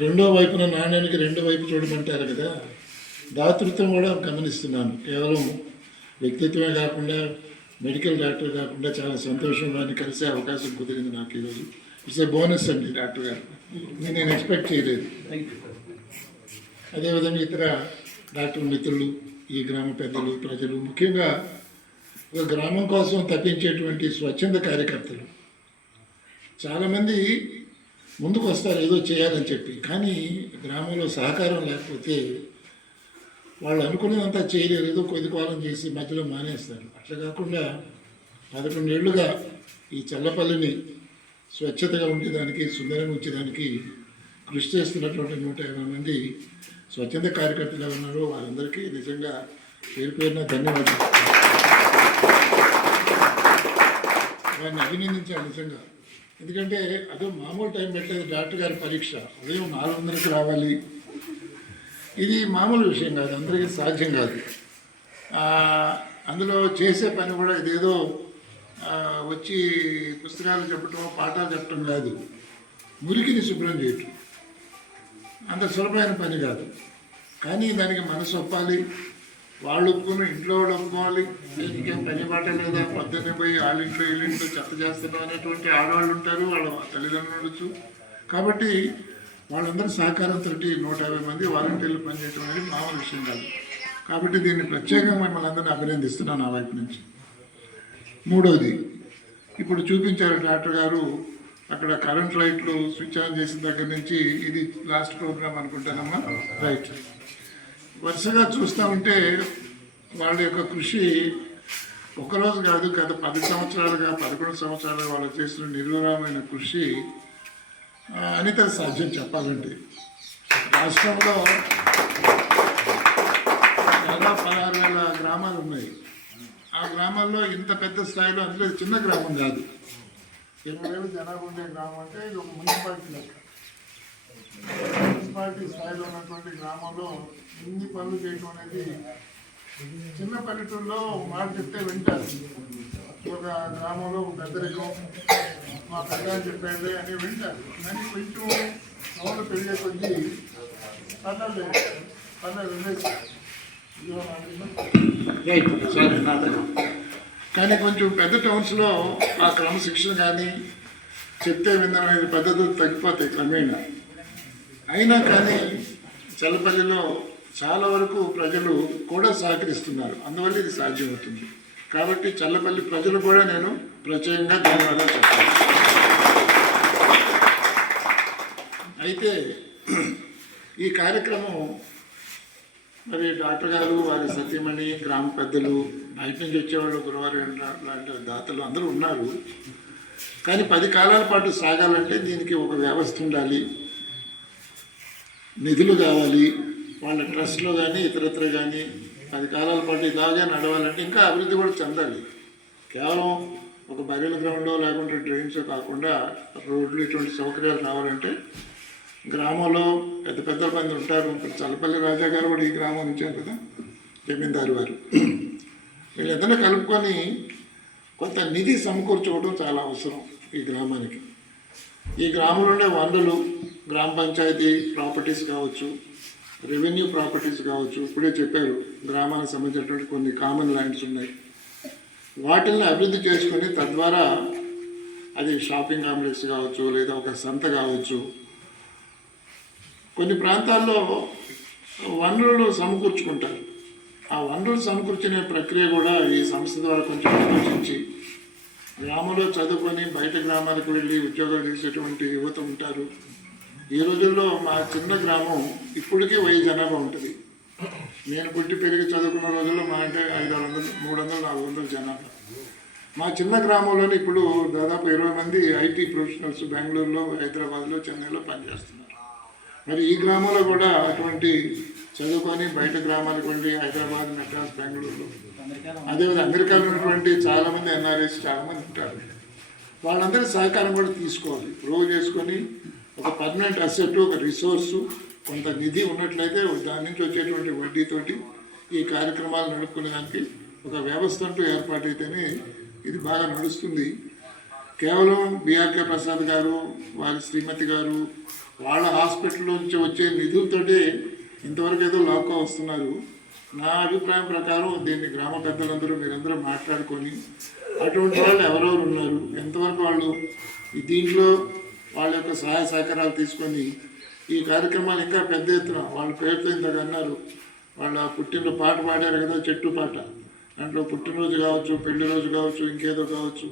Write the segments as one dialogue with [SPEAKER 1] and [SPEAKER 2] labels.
[SPEAKER 1] రెండో వైపున నాణ్యానికి రెండో వైపు చూడమంటారు కదా. దాతృత్వం కూడా గమనిస్తున్నాను. కేవలం వ్యక్తిత్వమే కాకుండా మెడికల్ డాక్టర్ కాకుండా చాలా సంతోషం వారిని కలిసే అవకాశం కుదిరింది నాకు ఈరోజు. ఇట్స్ ఏ బోనస్ అండి డాక్టర్ గారు. ఇది నేను ఎక్స్పెక్ట్ చేయలేదు. అదేవిధంగా ఇతర డాక్టర్ మిత్రులు ఈ గ్రామ పెద్దలు ప్రజలు ముఖ్యంగా ఒక గ్రామం కోసం తప్పించేటువంటి స్వచ్ఛంద కార్యకర్తలు. చాలామంది ముందుకు వస్తారు ఏదో చేయాలని చెప్పి. కానీ గ్రామంలో సహకారం లేకపోతే వాళ్ళు అనుకున్నదంతా చేయలేరు. ఏదో కొద్ది కాలం చేసి మధ్యలో మానేస్తారు. అట్లా కాకుండా పదకొండేళ్ళుగా ఈ చల్లపల్లిని స్వచ్ఛతగా ఉండేదానికి సుందరంగా ఉంచేదానికి కృషి చేస్తున్నటువంటి నూట యాభై మంది స్వచ్ఛంద కార్యకర్తలు ఉన్నారు వారందరికీ నిజంగా పేరు పేరున ధన్యవాదాలు. వారిని అభినందించాలి నిజంగా. ఎందుకంటే అదో మామూలు టైం పెట్టలేదు డాక్టర్ గారి పరీక్ష. ఉదయం నాలుగు వందలకి రావాలి. ఇది మామూలు విషయం కాదు అందరికీ సాధ్యం కాదు. అందులో చేసే పని కూడా ఇదేదో వచ్చి పుస్తకాలు చెప్పటం పాఠాలు చెప్పటం కాదు. మురికిని శుభ్రం చేయటం. అంత సులభమైన పని కాదు. కానీ దానికి మనసు ఒప్పాలి. వాళ్ళు ఒప్పుకుని ఇంట్లో వాళ్ళు ఒప్పుకోవాలి దీనికేం పని బాట లేదా పొద్దున్నే పోయి వాళ్ళ ఇంట్లో వీళ్ళ ఇంట్లో చెత్త చేస్తున్నాం అనేటువంటి ఆడవాళ్ళు ఉంటారు వాళ్ళ తల్లిదండ్రులు ఉండొచ్చు. కాబట్టి వాళ్ళందరూ సహకారంతో నూట యాభై మంది వాలంటీర్లు పనిచేయడం అనేది మామూలు విషయం కాదు. కాబట్టి దీన్ని ప్రత్యేకంగా మిమ్మల్ని అందరినీ అభినందిస్తున్నాను ఆ వైపు నుంచి. మూడవది ఇప్పుడు చూపించారు డాక్టర్ గారు అక్కడ కరెంట్ లైట్లు స్విచ్ ఆన్ చేసిన దగ్గర నుంచి ఇది లాస్ట్ ప్రోగ్రామ్ అనుకుంటానమ్మా. రైట్. వరుసగా చూస్తూ ఉంటే వాళ్ళ యొక్క కృషి ఒకరోజు కాదు గత పది సంవత్సరాలుగా పదకొండు సంవత్సరాలుగా వాళ్ళు చేసిన నిర్విరామైన కృషి అని తన సాధ్యం చెప్పాలంటే. రాష్ట్రంలో దాదాపు పదహారు వేల గ్రామాలు ఉన్నాయి. ఆ గ్రామాల్లో ఇంత పెద్ద స్థాయిలో అందులో చిన్న గ్రామం కాదు. ఇరవై వేలు జనాభా ఉండే గ్రామం అంటే ఇది ఒక మున్సిపాలిటీ లెక్క. మున్సిపాలిటీ స్థాయిలో ఉన్నటువంటి గ్రామంలో ఇన్ని పనులు చేయడం అనేది చిన్న పల్లెటూరులో మాట చెప్తే వింటారు. ఒక గ్రామంలో ఒక పెద్దరికం మా పెద్ద చెప్పేది అని వింటారు. కానీ కొంచెం నోళ్ళు పెరిగే కొద్దీ పర్లేదు పర్లేదు కానీ కొంచెం పెద్ద టౌన్స్లో ఆ క్రమశిక్షణ కానీ చెప్తే విందనేది పద్ధతులు తగ్గిపోతాయి క్రమేణా. అయినా కానీ చల్లపల్లిలో చాలా వరకు ప్రజలు కూడా సహకరిస్తున్నారు. అందువల్ల ఇది సాధ్యమవుతుంది. కాబట్టి చల్లపల్లి ప్రజలు కూడా నేను ప్రత్యేకంగా ధన్యవాదాలు చెప్తాను. అయితే ఈ కార్యక్రమం మరి డాక్టర్ గారు వారి సత్యమణి గ్రామ పెద్దలు బయట నుంచి వచ్చేవాళ్ళు గురువారం లాంటి దాతలు అందరూ ఉన్నారు. కానీ పది కాలాల పాటు సాగాలంటే దీనికి ఒక వ్యవస్థ ఉండాలి. నిధులు కావాలి వాళ్ళ ట్రస్ట్లో కానీ ఇతరత్ర కానీ పది కాలాల పాటు ఇలాగే నడవాలంటే ఇంకా అభివృద్ధి కూడా చెందాలి. కేవలం ఒక బయలు గ్రౌండ్లో లేకుంటే డ్రైన్స్ కాకుండా రోడ్లు ఇటువంటి సౌకర్యాలు రావాలంటే గ్రామంలో పెద్ద పెద్ద మంది ఉంటారు. చల్లపల్లి రాజా గారు కూడా ఈ గ్రామం నుంచారు కదా జమీందారు వారు. వీళ్ళందరూ కలుపుకొని కొంత నిధి సమకూర్చుకోవడం చాలా అవసరం ఈ గ్రామానికి. ఈ గ్రామంలో ఉండే వనరులు గ్రామ పంచాయతీ ప్రాపర్టీస్ కావచ్చు రెవెన్యూ ప్రాపర్టీస్ కావచ్చు ఇప్పుడే చెప్పారు గ్రామానికి సంబంధించినటువంటి కొన్ని కామన్ ల్యాండ్స్ ఉన్నాయి. వాటిని అభివృద్ధి చేసుకొని తద్వారా అది షాపింగ్ కాంప్లెక్స్ కావచ్చు లేదా ఒక సంత కావచ్చు. కొన్ని ప్రాంతాల్లో వనరులు సమకూర్చుకుంటారు. ఆ వనరులు సమకూర్చునే ప్రక్రియ కూడా ఈ సంస్థ ద్వారా కొంచెం ఆలోచించి గ్రామంలో చదువుకొని బయట గ్రామాలకు వెళ్ళి ఉద్యోగాలు చేసేటువంటి యువత ఉంటారు. ఈ రోజుల్లో మా చిన్న గ్రామం ఇప్పటికీ వెయ్యి జనాభా ఉంటుంది. నేను పుట్టి పెరిగి చదువుకున్న రోజుల్లో మా అంటే ఐదు ఆరు వందలు మూడు వందలు నాలుగు వందలు జనాభా. మా చిన్న గ్రామంలోనే ఇప్పుడు దాదాపు ఇరవై మంది ఐటీ ప్రొఫెషనల్స్ బెంగళూరులో హైదరాబాద్లో చెన్నైలో పనిచేస్తున్నారు. మరి ఈ గ్రామంలో కూడా అటువంటి చదువుకొని బయట గ్రామాలకు వెళ్ళి హైదరాబాద్ మెడ్రాస్ బెంగళూరులో అదేవిధంగా అమెరికాలో ఉన్నటువంటి చాలామంది ఎన్ఆర్ఎస్ చాలామంది ఉంటారు. వాళ్ళందరి సహకారం కూడా తీసుకోవాలి. ప్రూవ్ చేసుకొని ఒక పర్మనెంట్ అసెట్ ఒక రిసోర్సు కొంత నిధి ఉన్నట్లయితే దాని నుంచి వచ్చేటువంటి వడ్డీతోటి ఈ కార్యక్రమాలు నడుపుకునేదానికి ఒక వ్యవస్థ అంటూ ఏర్పాటైతేనే ఇది బాగా నడుస్తుంది. కేవలం బీఆర్కే ప్రసాద్ గారు వారి శ్రీమతి గారు వాళ్ళ హాస్పిటల్ నుంచి వచ్చే నిధులతోటే ఇంతవరకు ఏదో లాక్గా వస్తున్నారు. నా అభిప్రాయం ప్రకారం దీన్ని గ్రామ పెద్దలందరూ మీరందరూ మాట్లాడుకొని అటువంటి వాళ్ళు ఎవరెవరు ఉన్నారు? ఎంతవరకు వాళ్ళు దీంట్లో వాళ్ళ యొక్క సహాయ సహకారాలు తీసుకొని ఈ కార్యక్రమాలు ఇంకా పెద్ద ఎత్తున వాళ్ళ పేరుతో ఇంతగా అన్నారు. వాళ్ళ పుట్టిన పాట పాడారు కదా చెట్టు పాట. దాంట్లో పుట్టినరోజు కావచ్చు పెళ్ళి రోజు కావచ్చు ఇంకేదో కావచ్చు.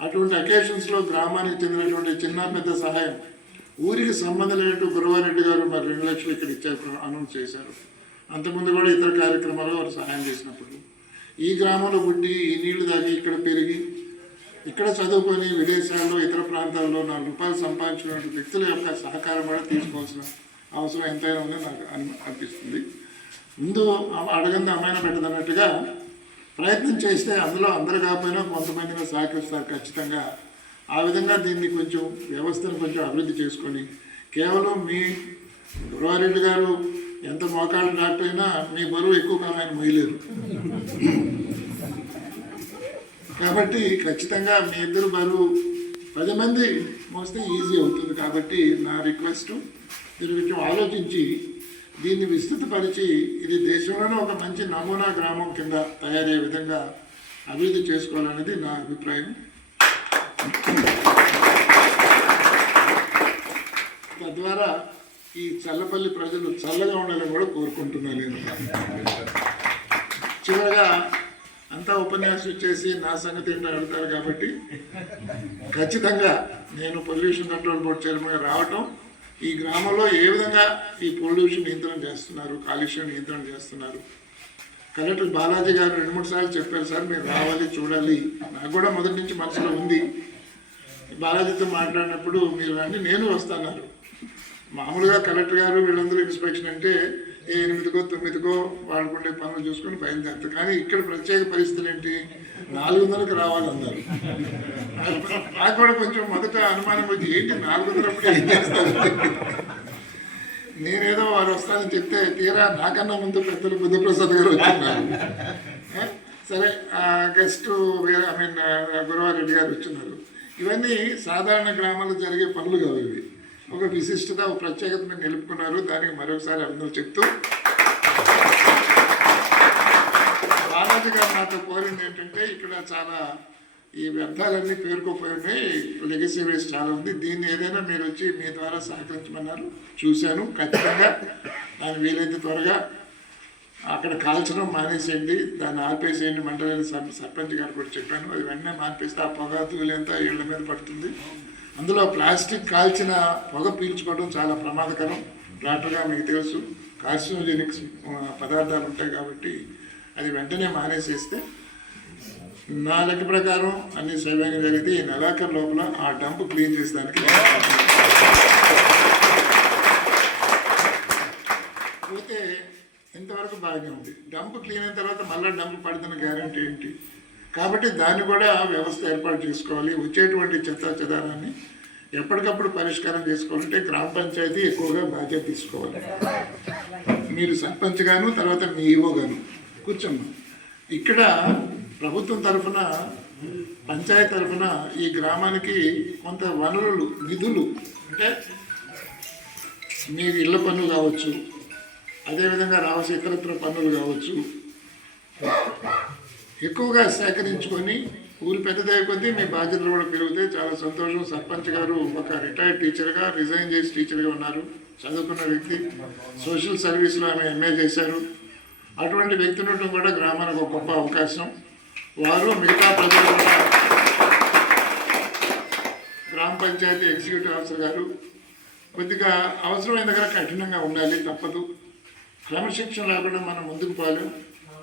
[SPEAKER 1] అటువంటి అకేషన్స్లో గ్రామానికి చెందినటువంటి చిన్న పెద్ద సహాయం. ఊరికి సంబంధం లేనట్టు గురవారెడ్డి గారు మరి రెండు లక్షలు ఇక్కడ ఇచ్చారు అనౌన్స్ చేశారు. అంతకుముందు కూడా ఇతర కార్యక్రమాలు వారు సహాయం చేసినప్పుడు. ఈ గ్రామంలో పుట్టి ఈ నీళ్ళు తాగి ఇక్కడ పెరిగి ఇక్కడ చదువుకొని విదేశాల్లో ఇతర ప్రాంతాల్లో నాలుగు రూపాయలు సంపాదించిన వ్యక్తుల యొక్క సహకారం కూడా తీసుకోవాల్సిన అవసరం ఎంతైనా ఉందని నాకు అనిపిస్తుంది. ముందు అడగంది అమ్మాయిన పెట్టదన్నట్టుగా ప్రయత్నం చేస్తే అందులో అందరు కాకపోయినా కొంతమందిని సహకరిస్తారు ఖచ్చితంగా. ఆ విధంగా దీన్ని కొంచెం వ్యవస్థను కొంచెం అభివృద్ధి చేసుకొని కేవలం మీ గురవారెడ్డి గారు ఎంత మోకాళ్ళ డాక్టర్ అయినా మీ బరువు ఎక్కువ కాలం ఆయన మొయ్యలేరు కాబట్టి ఖచ్చితంగా మీ ఇద్దరు బరువు పది మంది మోస్తే ఈజీ అవుతుంది కాబట్టి నా రిక్వెస్ట్ మీరు కొంచెం ఆలోచించి దీన్ని విస్తృతపరిచి ఇది దేశంలోనే ఒక మంచి నమూనా గ్రామం కింద తయారయ్యే విధంగా అభివృద్ధి చేసుకోవాలనేది నా అభిప్రాయం. తద్వారా ఈ చల్లపల్లి ప్రజలు చల్లగా ఉండాలని కూడా కోరుకుంటున్నాను నేను. చివరగా అంతా ఉపన్యాసం ఇచ్చేసి నా సంగతి ఏంటో అడుగుతారు కాబట్టి ఖచ్చితంగా నేను పొల్యూషన్ కంట్రోల్ బోర్డు చైర్మన్గా రావటం ఈ గ్రామంలో ఏ విధంగా ఈ పొల్యూషన్ నియంత్రణ చేస్తున్నారు కాలుష్యం నియంత్రణ చేస్తున్నారు? కలెక్టర్ బాలాజీ గారు రెండు మూడు సార్లు చెప్పారు సార్ మీరు రావాలి చూడాలి. నాకు కూడా మొదటి నుంచి మనసులో ఉంది. బాలాజీతో మాట్లాడినప్పుడు మీరు అంటే నేను వస్తాన్నారు మామూలుగా కలెక్టర్ గారు వీళ్ళందరూ ఇన్స్పెక్షన్ అంటే ఎనిమిదికో తొమ్మిదికో వాడుకుంటే పనులు చూసుకొని బయలుదేరుతారు. కానీ ఇక్కడ ప్రత్యేక పరిస్థితులు ఏంటి? నాలుగు వందలకు రావాలన్నారు. నాకు కూడా కొంచెం మొదట అనుమానం వచ్చి ఏంటి నాలుగు వందలప్పుడు ఏం చేస్తారు? నేనేదో వారు వస్తానని చెప్తే తీరా నాకన్నా ముందు పెద్దలు బుద్ధప్రసాద్ గారు వచ్చిన్నారు సరే గెస్ట్ ఐ మీన్ గురవారెడ్డి గారు వచ్చినారు. ఇవన్నీ సాధారణ గ్రామాల్లో జరిగే పనులు కావు ఇవి. ఒక విశిష్టత ఒక ప్రత్యేకత నిలుపుకున్నారు. దానికి మరొకసారి అందరూ చెప్తూ బాలాజీ గారు నాతో కోరింది ఏంటంటే ఇక్కడ చాలా ఈ వ్యర్థాలన్నీ పేరుకోపోయినాయి లెగసీ వేస్ట్ చాలా ఉంది. దీన్ని ఏదైనా మీరు వచ్చి మీ ద్వారా సహకరించమన్నారు. చూశాను ఖచ్చితంగా. దాన్ని వీలైతే త్వరగా అక్కడ కాల్చడం మానేసేయండి. దాన్ని ఆపేసేయండి మండలి సర్పంచ్ గారు కూడా చెప్పాను. అది వెంటనే మానిపిస్తే ఆ పొగ తూలంతా ఇళ్ళ మీద పడుతుంది. అందులో ప్లాస్టిక్ కాల్చిన పొగ పీల్చుకోవడం చాలా ప్రమాదకరం. డాక్టర్గా మీకు తెలుసు కార్సినోజెనిక్స్ పదార్థాలు ఉంటాయి కాబట్టి అది వెంటనే మానేసేస్తే నా లెక్క ప్రకారం అన్ని సవ్యంగా జరిగితే ఈ నెలాఖరు లోపల ఆ డంప్ క్లీన్ చేసేదానికి పోతే ఇంతవరకు బాగానే ఉంది. డంప్ క్లీన్ అయిన తర్వాత మళ్ళీ డంప్ పడుతున్న గ్యారంటీ ఏంటి? కాబట్టి దాన్ని కూడా వ్యవస్థ ఏర్పాటు చేసుకోవాలి. వచ్చేటువంటి చెత్త చెదారాన్ని ఎప్పటికప్పుడు పరిష్కారం చేసుకోవాలంటే గ్రామ పంచాయతీ ఎక్కువగా బాధ్యత తీసుకోవాలి. మీరు సర్పంచ్ గాను తర్వాత మీ ఈవో గాను కూర్చున్నాం ఇక్కడ ప్రభుత్వం తరఫున పంచాయతీ తరఫున ఈ గ్రామానికి కొంత వనరులు నిధులు అంటే మీరు ఇళ్ళ పనులు కావచ్చు అదేవిధంగా రావాల్సిన ఇతరత్ర పన్నులు కావచ్చు ఎక్కువగా సేకరించుకొని ఊరు పెద్దదయ్యే కొద్దీ మీ బాధ్యతలు కూడా పెరుగుతాయి. చాలా సంతోషం. సర్పంచ్ గారు ఒక రిటైర్డ్ టీచర్గా రిజైన్ చేసి టీచర్గా ఉన్నారు. చదువుకున్న వ్యక్తి సోషల్ సర్వీస్లో ఆమె ఎంఏ చేశారు. అటువంటి వ్యక్తి ఉండటం కూడా గ్రామానికి ఒక గొప్ప అవకాశం. వారు మిగతా ప్రజలు గ్రామ పంచాయతీ ఎగ్జిక్యూటివ్ ఆఫీసర్ గారు కొద్దిగా అవసరమైన దగ్గర కఠినంగా ఉండాలి తప్పదు. క్రమశిక్షణ లేకుండా మనం ముందుకు పోలేం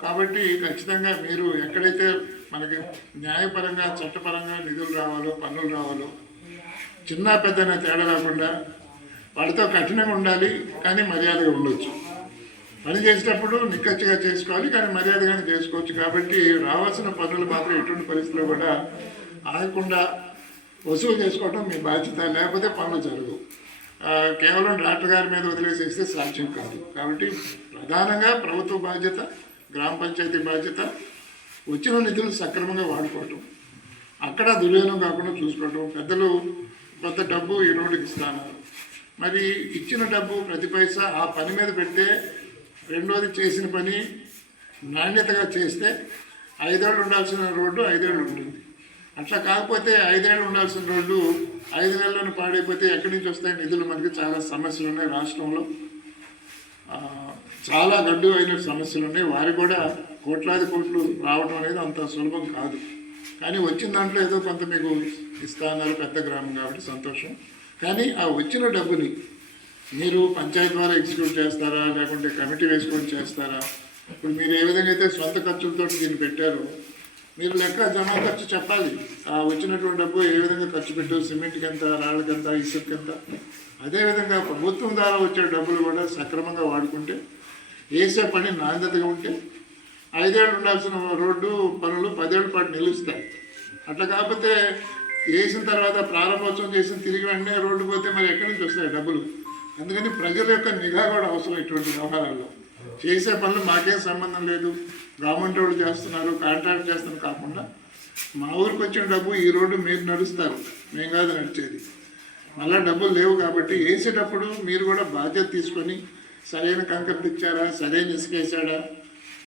[SPEAKER 1] కాబట్టి ఖచ్చితంగా మీరు ఎక్కడైతే మనకి న్యాయపరంగా చట్టపరంగా నిధులు రావాలో పన్నులు రావాలో చిన్న పెద్ద తేడా లేకుండా వాళ్ళతో కఠినంగా ఉండాలి కానీ మర్యాదగా ఉండొచ్చు. పని చేసేటప్పుడు నిక్కచ్చిగా చేసుకోవాలి కానీ మర్యాదగానే చేసుకోవచ్చు. కాబట్టి రావాల్సిన పనులు మాత్రం ఎటువంటి పరిస్థితుల్లో కూడా ఆగకుండా వసూలు చేసుకోవడం మీ బాధ్యత లేకపోతే పనులు జరగవు. కేవలం డాక్టర్ గారి మీద వదిలేసేస్తే సాధ్యం కాదు. కాబట్టి ప్రధానంగా ప్రభుత్వ బాధ్యత గ్రామ పంచాయతీ బాధ్యత. వచ్చిన నిధులు సక్రమంగా వాడుకోవటం అక్కడ దుర్వినియోగం కాకుండా చూసుకోవటం పెద్దలు కొంత డబ్బు ఈ రోడ్డుకి ఇస్తున్నారు. మరి ఇచ్చిన డబ్బు ప్రతి పైసా ఆ పని మీద పెడితే రెండోది చేసిన పని నాణ్యతగా చేస్తే ఐదేళ్ళు ఉండాల్సిన రోడ్డు ఐదేళ్ళు ఉంటుంది. అట్లా కాకపోతే ఐదేళ్ళు ఉండాల్సిన రోడ్డు ఐదు నెలలను పాడైపోతే ఎక్కడి నుంచి వస్తాయి? నిధులు మనకి చాలా సమస్యలు ఉన్నాయి రాష్ట్రంలో. చాలా గడ్డు అయిన సమస్యలు ఉన్నాయి. వారు కూడా కోట్లాది కోట్లు రావడం అనేది అంత సులభం కాదు. కానీ వచ్చిన దాంట్లో ఏదో కొంత మీకు ఇస్తాన్నారు పెద్ద గ్రామం కాబట్టి సంతోషం. కానీ ఆ వచ్చిన డబ్బుని మీరు పంచాయతీ ద్వారా ఎగ్జిక్యూట్ చేస్తారా? లేకుంటే కమిటీ వేసుకొని చేస్తారా? ఇప్పుడు మీరు ఏ విధంగా అయితే సొంత ఖర్చులతో దీన్ని పెట్టారో మీరు లెక్క జమా ఖర్చు చెప్పాలి. ఆ వచ్చినటువంటి డబ్బు ఏ విధంగా ఖర్చు పెట్టు సిమెంట్కి ఎంత రాళ్ళకి ఎంత ఇసుకకి ఎంత. అదేవిధంగా ప్రభుత్వం ద్వారా వచ్చే డబ్బులు కూడా సక్రమంగా వాడుకుంటే వేసే పని నాణ్యతగా ఉంటే ఐదేళ్ళు ఉండాల్సిన రోడ్డు పనులు పదేళ్ళ పాటు నిలుస్తాయి. అట్లా కాకపోతే వేసిన తర్వాత ప్రారంభోత్సవం చేసిన తిరిగి వెంటనే రోడ్డు పోతే మరి ఎక్కడి నుంచి వస్తాయి డబ్బులు? అందుకని ప్రజల యొక్క నిఘా కూడా అవసరం ఇటువంటి వ్యవహారాల్లో. చేసే పనులు మాకేం సంబంధం లేదు. గవర్నమెంట్ వాళ్ళు చేస్తున్నారు కాంట్రాక్ట్ చేస్తున్నారు కాకుండా మా ఊరికి వచ్చిన డబ్బు ఈ రోడ్డు మీరు నడుస్తారు. మేము కాదు నడిచేది. మళ్ళీ డబ్బులు లేవు కాబట్టి వేసేటప్పుడు మీరు కూడా బాధ్యత తీసుకొని సరైన కంకర తెచ్చారా సరైన ఇసుక వేసాడా